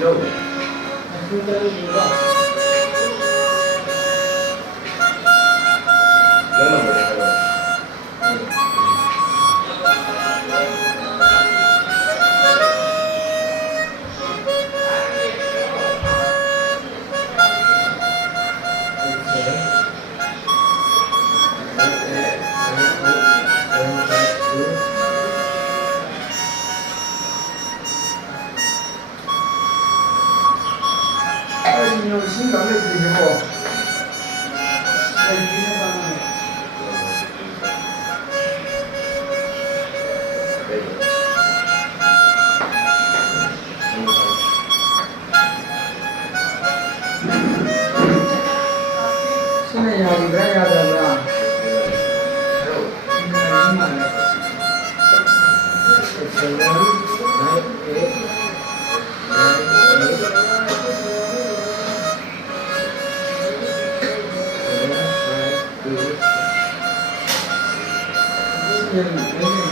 đâu. Không tới gì đâu. Nếu mà mình rồi. nhiều xin cảm ơn gì bộ đây cái này xin này nhà gì đấy nhà đâu ra Hãy subscribe cho kênh Ghiền Mì Gõ để không bỏ lỡ những video hấp dẫn.